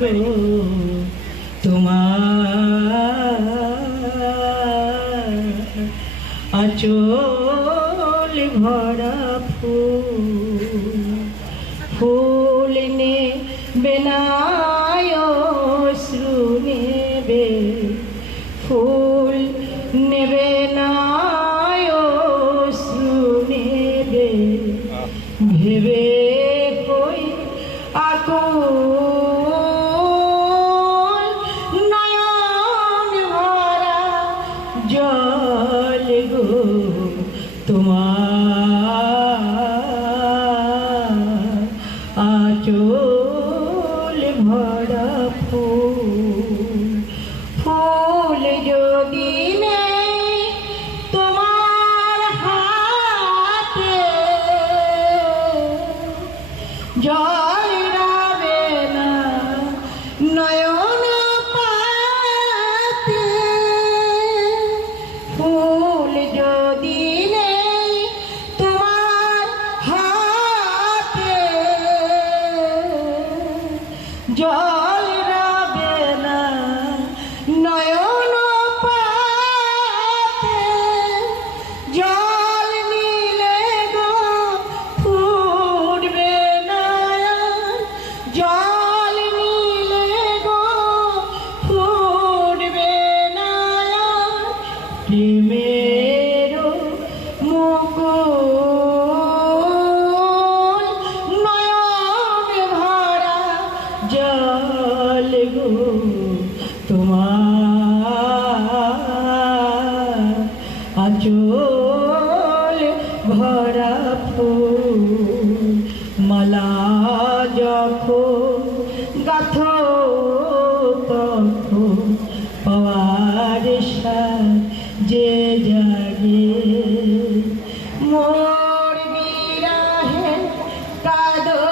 গো তোমার আঁচল ভরা ফুল ফুল নেবে না অশ্রু নেবে ফুল নেবে না অশ্রু নেবে ভেবে কই আকুল নয়ন ভরা জল গো তোমার আঁচল ভরা ফুল ফুল যদি নেই তোমার হাতে জল রাবে না নয়ন পাতে ফুল যদি নেই তোমার হাতে জল রাবে না নয়ন পাতে জল নিলে গো ফুটবে না জল নিলে গো ফুটবে না প্রেমের মুকুল নয়ন ভরা জল গো তোমার আঁচল ভরা ফুল মালা যখন গাথো তখন পাওয়ার যে জাগে মোর বিরাহে কাঁদো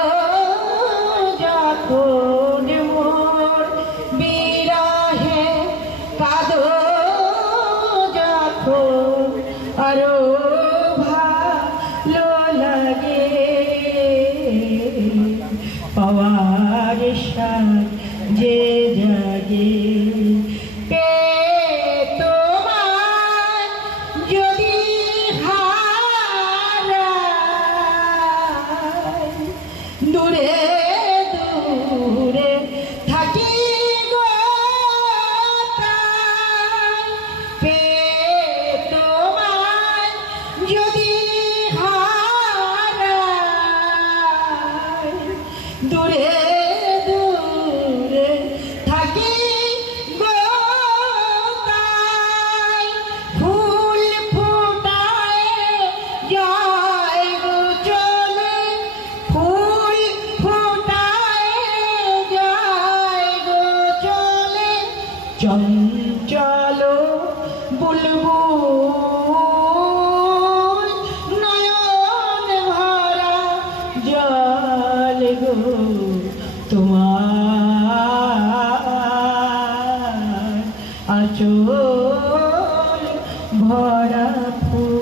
যখন মোর বিরাহে কাঁদো যখন আরো ভালো লাগে পাওয়ার যে জাগে তোমার যদি হারাই দূরে দূরে থাকি গো তাই তোমার যদি হারাই দূরে দূরে থাকি গো তাই ফুল ফোটায় যায় গো চলে ফুল ফোটায় যায় গো চলে চঞ্চল বুলবুল নয়ন ভরা জল গো তোমার আঁচল ভরা ফুল।